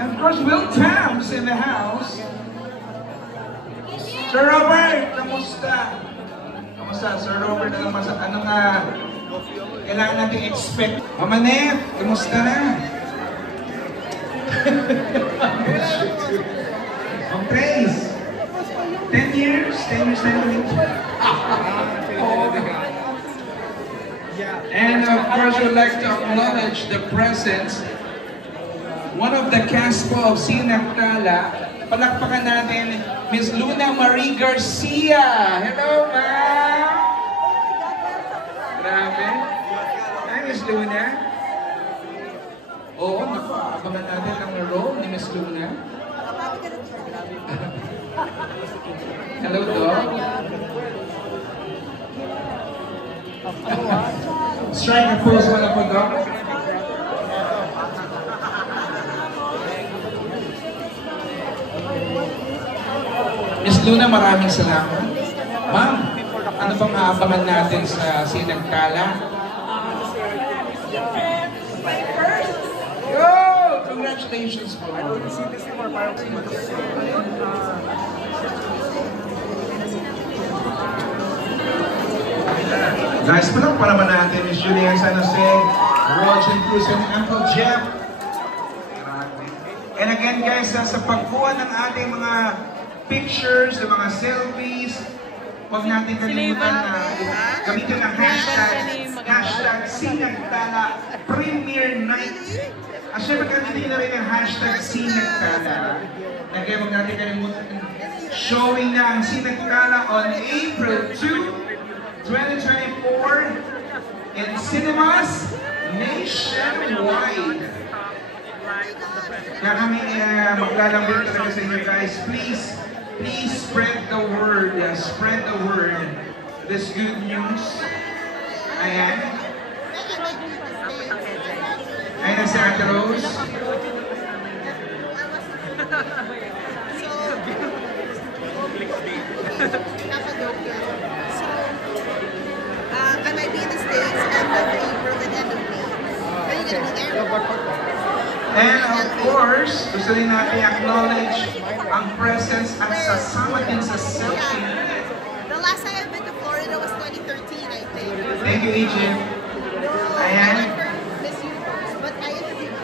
And of course, Will Tams in the house. Sir Robert, kamusta? Kamusta, Sir Robert? Anong kailangan natin expect? Mama Net, kamusta na? Ang praise. 10 years na ulit. And of course, we'd like to acknowledge the presence, one of the cast po of Sinagtala. Palakpakan natin, Miss Luna Marie Garcia. Hello, ma'am! Grabe. Hi, Miss Luna. Oo, naku, abangan natin ang role ni Miss Luna. Hello, Doc. Strike a pose wala po, Doc. Miss Luna, maraming salamat. Ma'am, ano bang aabangan natin sa Sinagtala? Yo! Congratulations po. Guys, palakpakan naman natin Miss Julian San Jose, Roger Cruz, and Uncle Jeff. And again guys, sa pagkuha ng ating mga pictures, ng mga selfies, huwag natin kalimutan na gamitin ang hashtag Sinagtala Premiere Night. At syempre gamitin na rin ang hashtag Sinagtala. Kaya huwag natin kalimutan showing na ang Sinagtala on April 2, 2024 in cinemas nationwide. Kaya kami maglalambing talaga sa inyo guys. Please spread the word. Spread the word. This good news. Ayan. Ayan na si Ate Rose. Can I be in the States end of April and end of May? Are you gonna be there? And of course, gusto rin natin acknowledge ang presence at sasama din sa selfie. The last time I've been to Florida was 2013, I think. Thank you, Agent. Ayan. Miss Universe, but I interviewed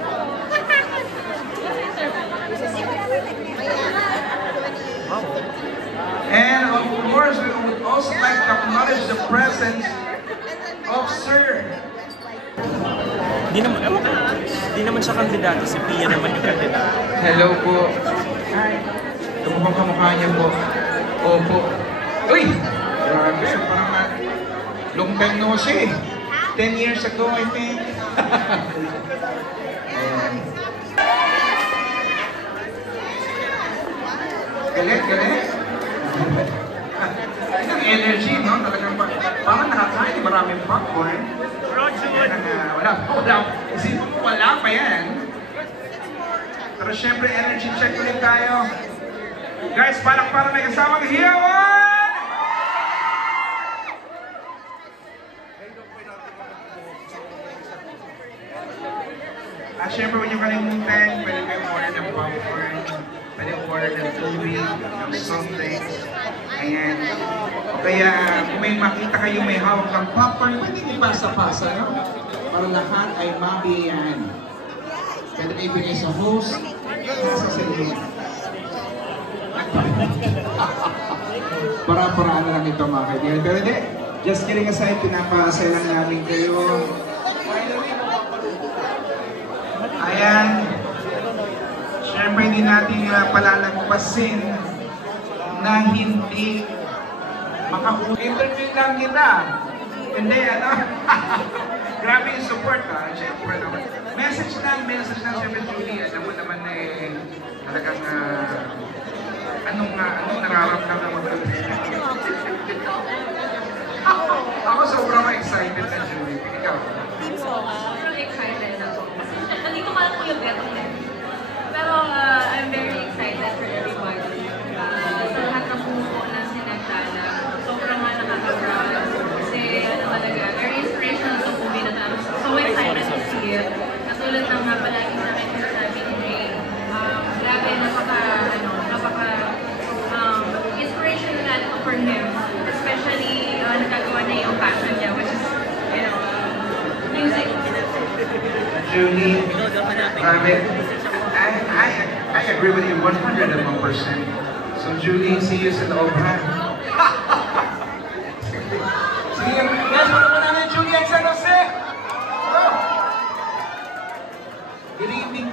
And of course, we would also like to acknowledge the presence of Sir. Di naman siya kandidato, si Pia naman yung kandidato. Hello po. Hi. Tumukhang kamukha niya po. Opo. Uy! Grabe, parang long time no see. 10 years ago, I think. Galit. Ang energy, no? Talagang parang nakakain, maraming popcorn. Wala. Isipin mo, wala pa yan. Pero syempre, energy check ulit tayo. Guys, para may kasamang hiyawan! At syempre, huwag niyo kalimutan, pwede kayong order ng popcorn, pwede order ng tubig, ng something. Ayan. O kaya, kung may makita kayo may hawak ng popcorn, pwede ipasa-pasa, no? Para lahat ay mabiyan. Pwede na ibigay sa host, sa sila. Para-paraan na lang ito mga kaibigan. Pero hindi, just kidding aside, pinapasay lang namin kayo. Ayan. Siyempre, hindi natin palalagpasin na hindi makaku-interview lang kita. Hindi, ano? Grabe yung support, ha? Siyempre naman. Message lang, siyempre, Julie. Alam mo naman na talagang, anong nararamdaman mo? Ako sobrang excited na, Julie. Ikaw? Sobrang excited ako. Hindi ko alam kung yung betong din. Pero I'm very excited for everybody. Sa lahat ng bumuo ng Sinagtala, sobrang nakaka-proud. Kasi talaga, very inspirational sa movie na so excited to see it. Katulad ng palagi sa akin sinasabi ni Jay, Julie. I agree with you 101%. So Julie, see you sa loob, ha? Sige, guys, wala mo namin Julie at San Jose. Oh. Good evening.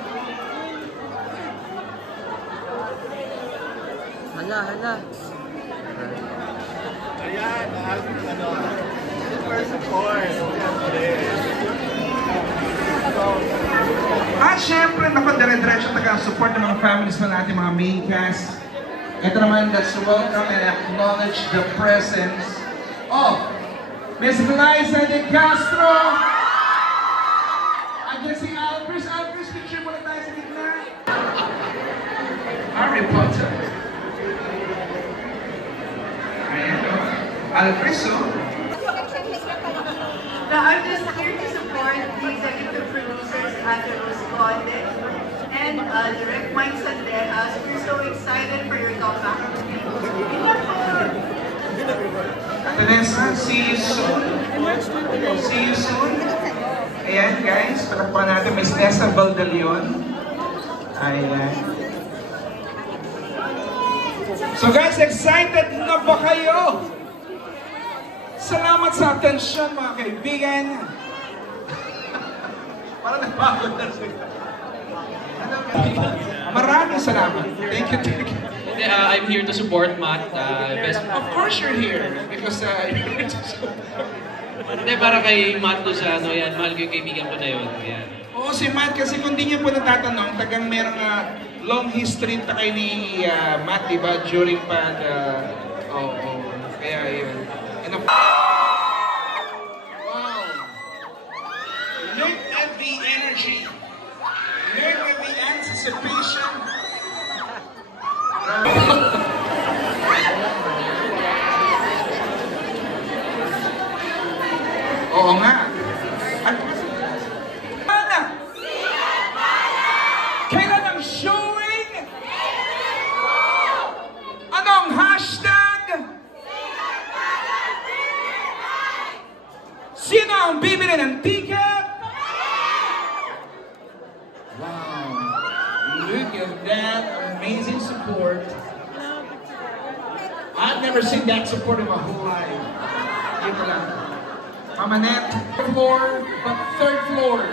Hala. Ayan, super support. At syempre, dire-diretso taga-support ng mga families na natin, mga main cast. Ito naman, let's welcome and acknowledge the presence of Miss Glyza De Castro. Again si Alpris. Alpris, picture mo na tayo sa gitna. Harry Potter. Ayan, Alpris, oh. I'm just here to support the executive producers, Ate Rose Conde and Direct Mike Sandejas. We're so excited for your comeback. Vanessa, see you soon. See you soon. Ayan guys, palakpakan natin Miss Nessa Baldalion. Ayan. So guys, excited na ba kayo? Salamat sa atensyon mga kaibigan. Parang napagod na sila. Maraming salamat. Thank you. I'm here to support Matt. Of course you're here because you're here to support. Hindi, para kay Matt doon sa ano yan, mahal ko yung kaibigan ko na yun. Yan. Oo, si Matt, kasi kung di niyo po natatanong, tagang merong long history ta kay ni Matt, diba? During pag, kaya yun. And wow! Look at the energy. Look at the anticipation. Oo nga. At mana? Kailan ang showing? Anong hashtag? Sino ang bibili ng ticket? Wow. Look at that amazing support. I've never seen that support in my whole life. Ito lang. Mama Net, floor, but third floor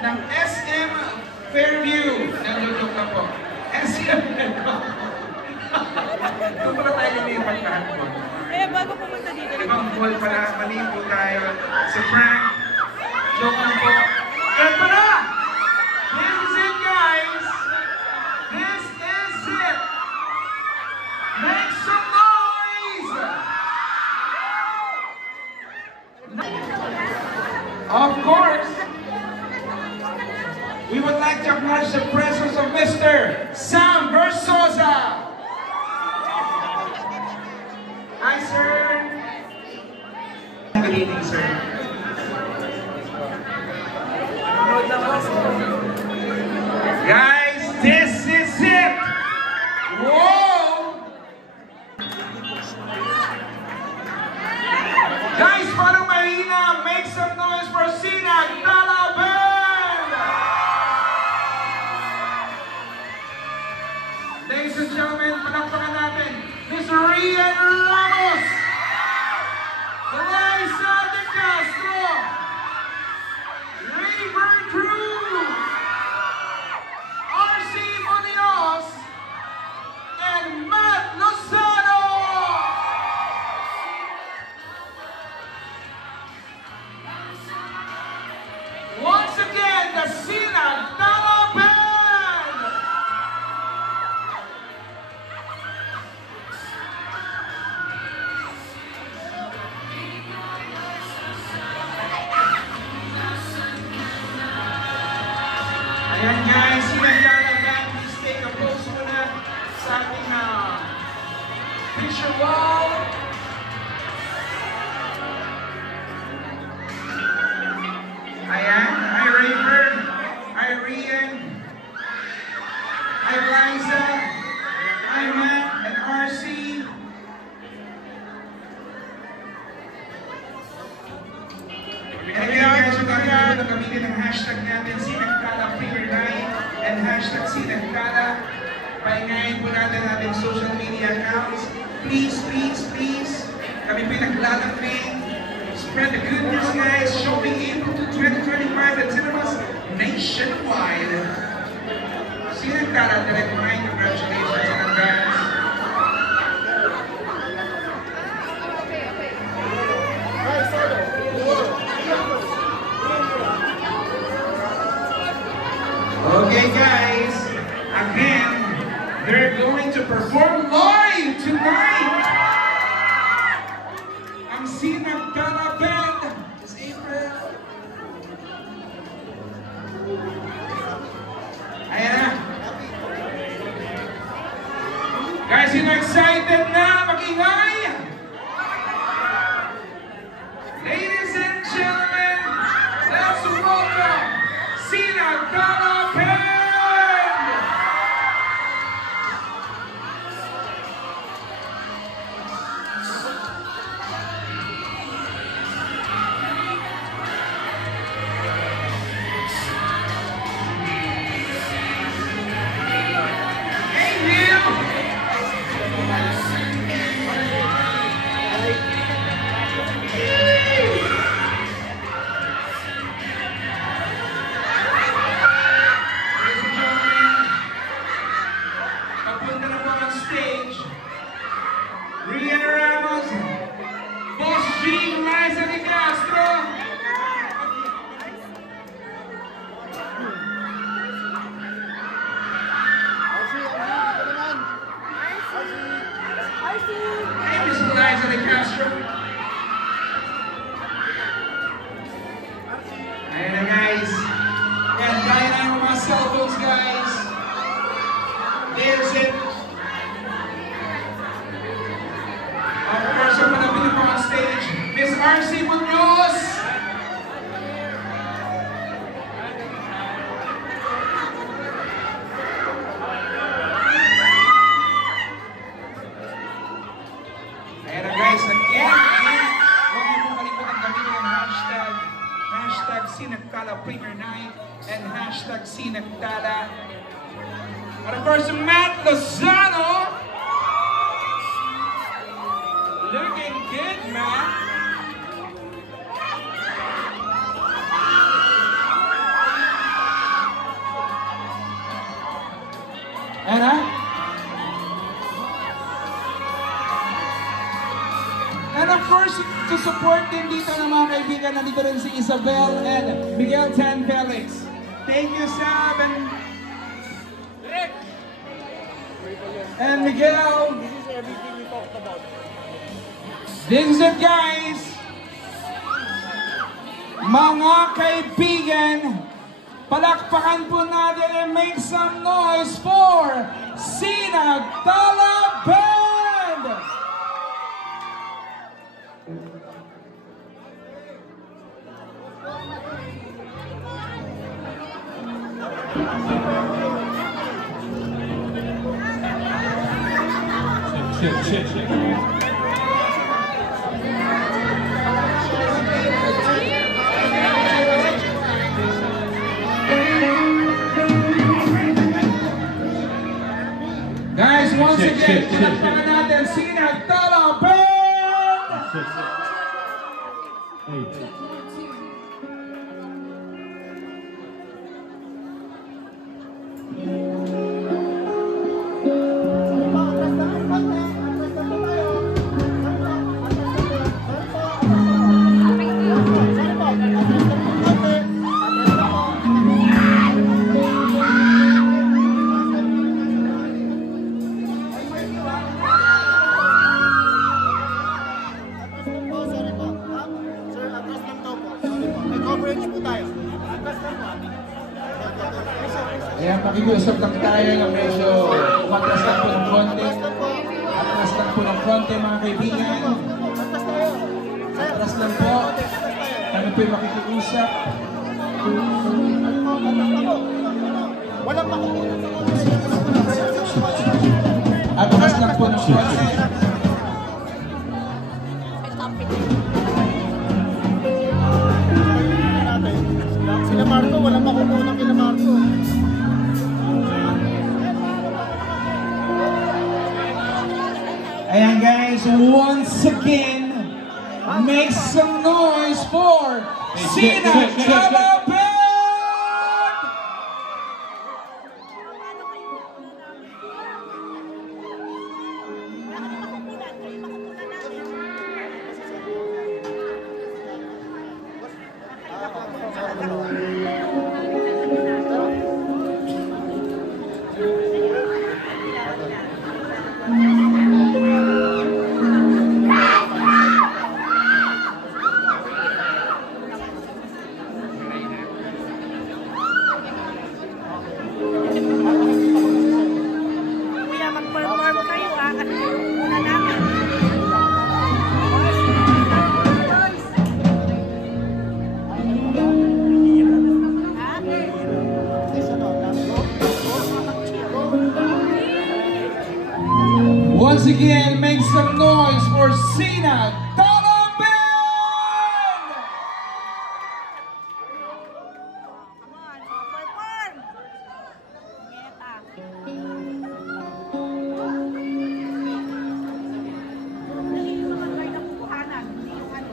ng SM Fairview. Nalulog na po. SM Fairview. Doon pala tayo lumipat na hapon. Bago pumunta dito. Ibang ball pala, mali po tayo. Sa prank. Joke lang po. Ito na! This is it, guys! This is it! Make some noise! Of course, we would like to acknowledge the presence of Mr. Sam Versosa. Hi, sir. Good evening, sir. Guys, this is it. Whoa! Guys, parang mahina, make some noise for Sinag Talaban! Ladies and gentlemen, palakpakan natin, Miss Rian Ramos! Glyza De Castro! Rayburn Cruz! R.C. Munoz! And Matt Lozano! Once again, the Sinag Talaban! Ayan guys, Sinag Talaban, please take a pose muna sa ating picture wall. Ayan, hi Rayburn, hi Rian, hi Liza, hi Matt and RC. And again guys, we're going to gamitin Sinagtala. Pahingayin po natin ating social media accounts. Please, please, please. Kami pinaglalambing. Spread the good news, guys. Showing April to 2025 at cinemas nationwide. Sinagtala, Direct Mind. Congratulations in advance. Okay, guys. Again, they're going to perform live tonight. Ang Sinagtala Band. It's April. Ayan na. Guys, sino excited na? Mag-ingay! Ladies and gentlemen, let's welcome Sinagtala Band! Ayan na, guys. Yan, kaya na yung mga cellphones, guys. There's it. Of course, yung malapit na po on stage, Miss RC Munoz. Ayan na, guys. Again, huwag niyo pong kalimutan gamitin ang hashtag Sinagtala Premier Night and hashtag Sinagtala. And of course, Matt Lozano. Looking good, man. Anna? And of course, to support din dito ng mga kaibigan, nandito rin si Isabel and Miguel Tan Felix. Thank you, Sab and Miguel. This is everything we talked about. This is it, guys. Mga kaibigan, palakpakan po natin and make some noise for Sinagtala Band! Check. Guys, once again, palakpakan natin Sinagtala Band! Ayan, pakikiusap lang tayo na medyo umatras lang po ng konti. Atras lang po ng konti, mga kaibigan. Atras lang po. Kami po yung makikiusap. Atras lang po ng konti. Sila Marco, walang makukuha ng kila Marco. So once again, make some noise for Sina Talabed! Kuya, mag-perform kayo ha, kasi una namin. Once again, make some noise for Sina Talabed! Come on, perform! Ngeta. Hindi yung mga try na kukuhanan, hindi yung ano.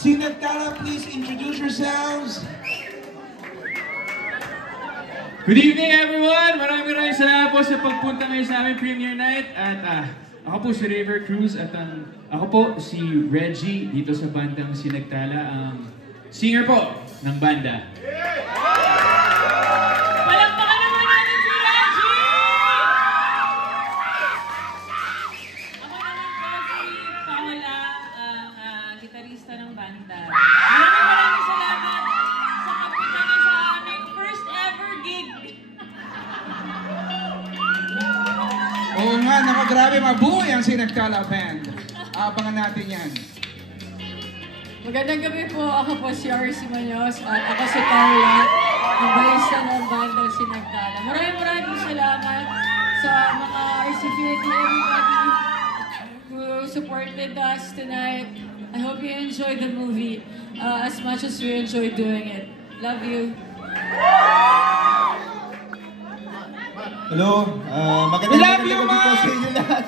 Sinagtala, please introduce yourselves. Good evening everyone! Maraming salamat po sa pagpunta ngayon sa aming premiere night. At ako po si River Cruz at ako po si Reggie dito sa bandang Sinagtala, ang singer po ng banda. Palakpakan naman natin si Reggie! Ako naman po si Paola, ang gitarista ng banda. Maraming salamat sa pagpunta niyo sa aming first ever gig. Oo nga, naku, grabe, mabuhay ang Sinagtala Band. Abangan natin yan. Magandang gabi po. Ako po si R.C. Maños at ako si Paula, ang barista ng bandang Sinagtala. Maraming salamat sa mga RCPT, everybody who supported us tonight. I hope you enjoyed the movie as much as we enjoyed doing it. Love you. Hello, magandang gabi po sa inyo lahat.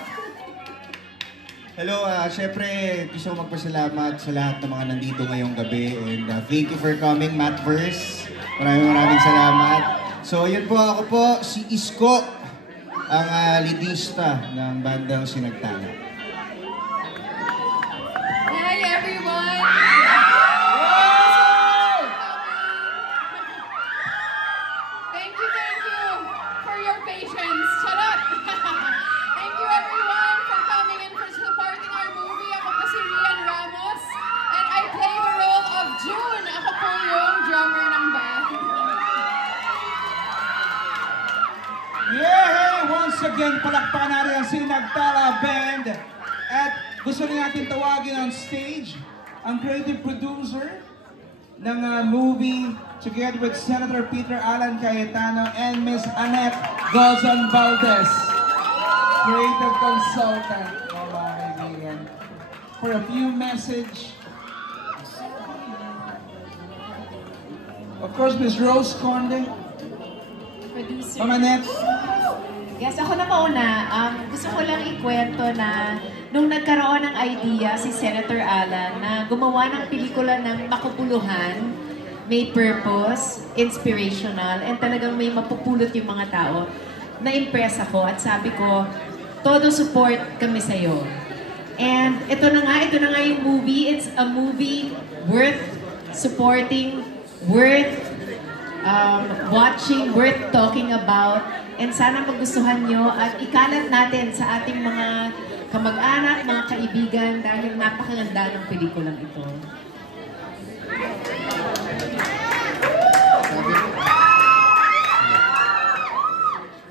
Hello, syempre gusto ko magpasalamat sa lahat ng mga nandito ngayong gabi and thank you for coming, Mattverse. Maraming salamat. So yun po, ako po si Isko, ang leadista ng bandang Sinagtala. Hi everyone! Thank you for your patience. Shut up! Thank you everyone for coming and for supporting our movie. Ako po si Rian Ramos and I play the role of June. Ako po yung drummer ng band. Yeah! Once again, palakpakan natin ang Sinagtala Band. At gusto rin natin tawagin on stage ang creative producer ng movie together with Senator Peter Alan Cayetano and Miss Annette Gozon Valdez, creative consultant. Mga kaibigan. For a few message. Of course, Miss Rose Conde. Producer. Ma'am Annette. Yes, ako na mauna. Gusto ko lang ikwento na nung nagkaroon ng idea si Senator Alan na gumawa ng pelikula ng makupuluhan, may purpose, inspirational, and talagang may mapupulot yung mga tao, na-impress ako at sabi ko, todo support kami sa'yo. And ito na nga yung movie. It's a movie worth supporting, worth watching, worth talking about, and sana magustuhan nyo at ikalat natin sa ating mga kamag-anak, mga kaibigan dahil napakaganda ng pelikulang ito.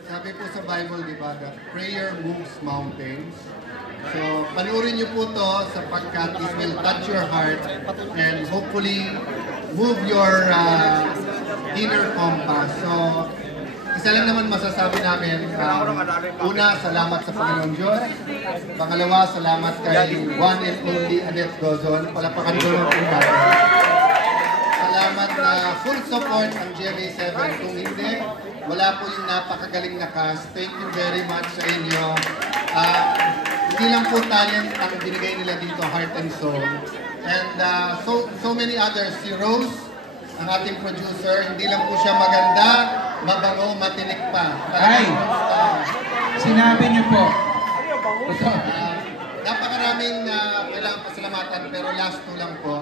Sabi po sa Bible, di ba, that prayer moves mountains. So, panuorin niyo po to sapagkat it will touch your heart and hopefully move your inner compass. So, isa lang naman masasabi namin, una, salamat sa Panginoon Diyos. Pangalawa, salamat kay one and only Annette Gozon. Palapakan ko lang po natin. Salamat na full support ang GMA7. Kung hindi, wala po yung napakagaling na cast. Thank you very much sa inyo. Hindi lang po talent ang binigay nila dito, heart and soul. And so many others. Si Rose, ang ating producer, hindi lang po siya maganda, mabango, matinik pa. Ay! Sinabi niyo po. Napakaraming kailangan pasalamatan, pero last two lang po.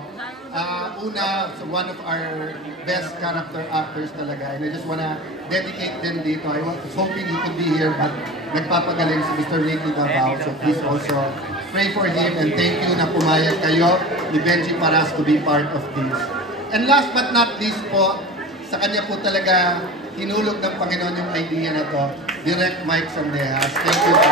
Una, so one of our best character actors talaga. And I just wanna dedicate them dito. I was hoping he could be here, but nagpapagaling si Mr. Ricky Davao. So please also pray for him and thank you na pumayag kayo ni Benji Paras to be part of this. And last but not least po, sa kanya po talaga hinulog ng Panginoon yung idea na to, Direct Mike Sandejas. Thank you po.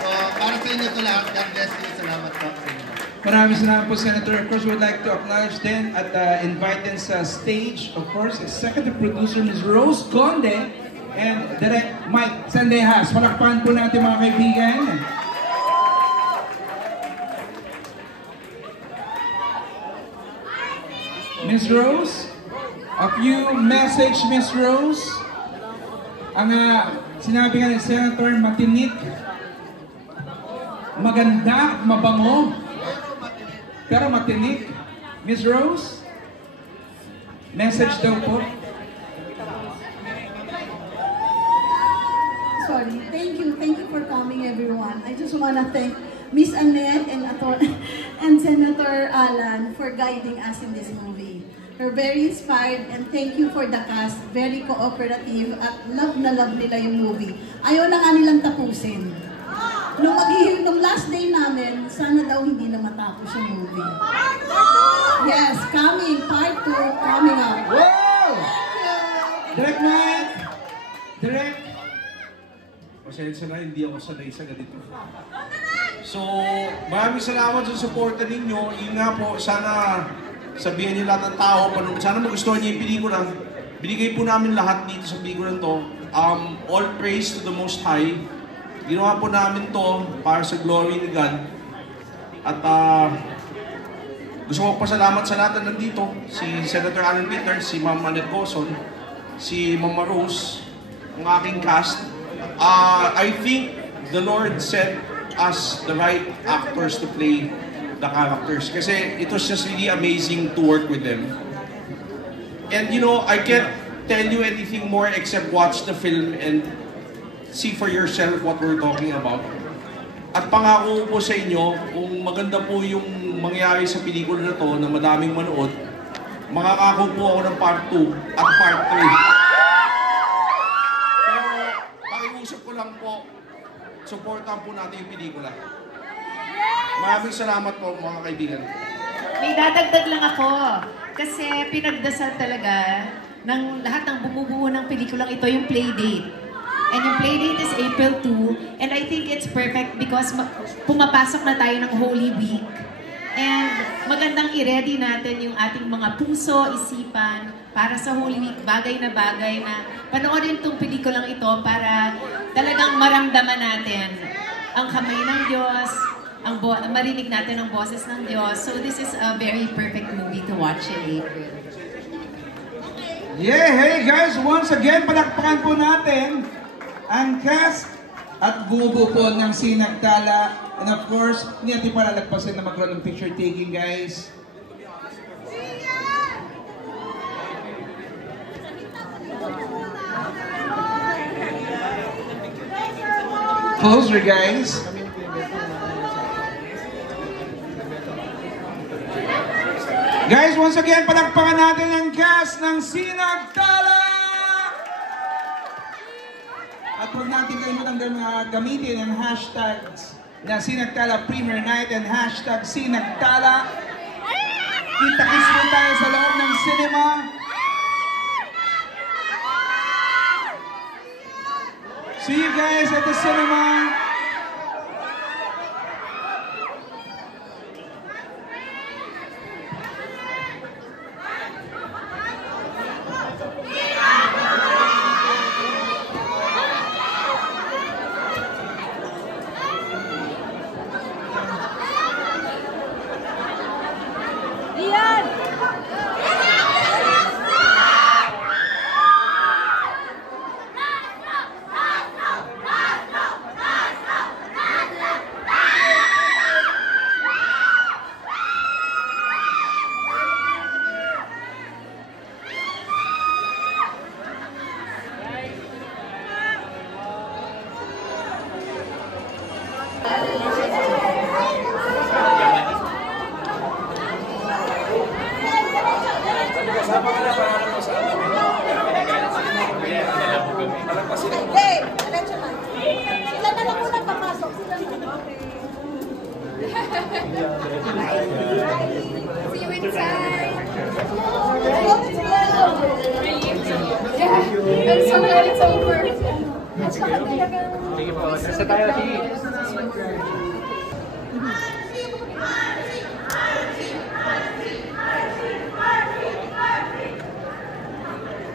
So, para sa inyo ito lahat, God bless you. Salamat po sa inyo. Maraming salamat po, Senator. Of course, we would like to acknowledge them at invite them sa stage. Of course, executive producer Ms. Rose Conde and Direct Mike Sandejas. Palakpakan po natin mga kaibigan. Ms. Rose, a few message, Ms. Rose. Ang sinabi nga ng Senator, matinik, maganda, mabango. pero matinik. Miss Rose, message daw po. Sorry. Thank you for coming, everyone. I just want to thank Miss Annette and Senator Alan for guiding us in this movie. We're very inspired and thank you for the cast. Very cooperative at love na love nila yung movie. Ayaw na nga nilang tapusin. Nung last day namin, sana daw hindi na matapos yung movie. Yes, coming, part 2, coming up. Wow! Direct Mike! Direct! Pasensya na, hindi ako sanay sa ganito. So, maraming salamat sa suporta ninyo. Yun nga po, sana sabihin niyo lahat ng tao, sana magustuhan niyo yung pelikula. Binigay po namin lahat dito sa pelikula to. All praise to the Most High. Ginawa po namin to para sa glory ni God. At gusto ko pasalamat sa lahat na nandito. Si Senator Alan Peters, si Ma'am Annette Coson, si Mama Rose, ang aking cast. I think the Lord set us the right actors to play the characters. Kasi it was just really amazing to work with them. And you know, I can't tell you anything more except watch the film and see for yourself what we're talking about. At pangako po sa inyo, kung maganda po yung mangyari sa pelikula na to, na madaming manood, makakako po ako ng part 2 at part 3. Pero pakiusap ko lang po, supportan po natin yung pelikula. Maraming salamat po mga kaibigan. May dadagdag lang ako. Kasi pinagdasal talaga ng lahat ng bumubuo ng pelikulang ito yung playdate. And yung playdate is April 2. And I think it's perfect because pumapasok na tayo ng Holy Week. And magandang i-ready natin yung ating mga puso, isipan para sa Holy Week. Bagay na panoorin itong pelikulang ito para talagang maramdaman natin ang kamay ng Diyos, marinig natin ang boses ng Diyos. So this is a very perfect movie to watch in April. Yeah, hey guys, once again, palakpakan po natin ang cast at buo-buo po ng Sinagtala. And of course, hindi natin palalagpasin na magkaroon ng picture taking, guys. Closer, guys. Guys, once again, palakpakan natin ang cast ng Sinagtala! At huwag natin kalimutan gamitin ang hashtags na Sinagtala Premiere Night and hashtag Sinagtala. Kita-kits po tayo sa loob ng cinema. See you guys at the cinema.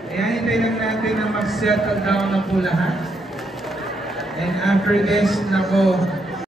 Ayan, hintayin lang natin na mag-settle down na po lahat. And after this, nako,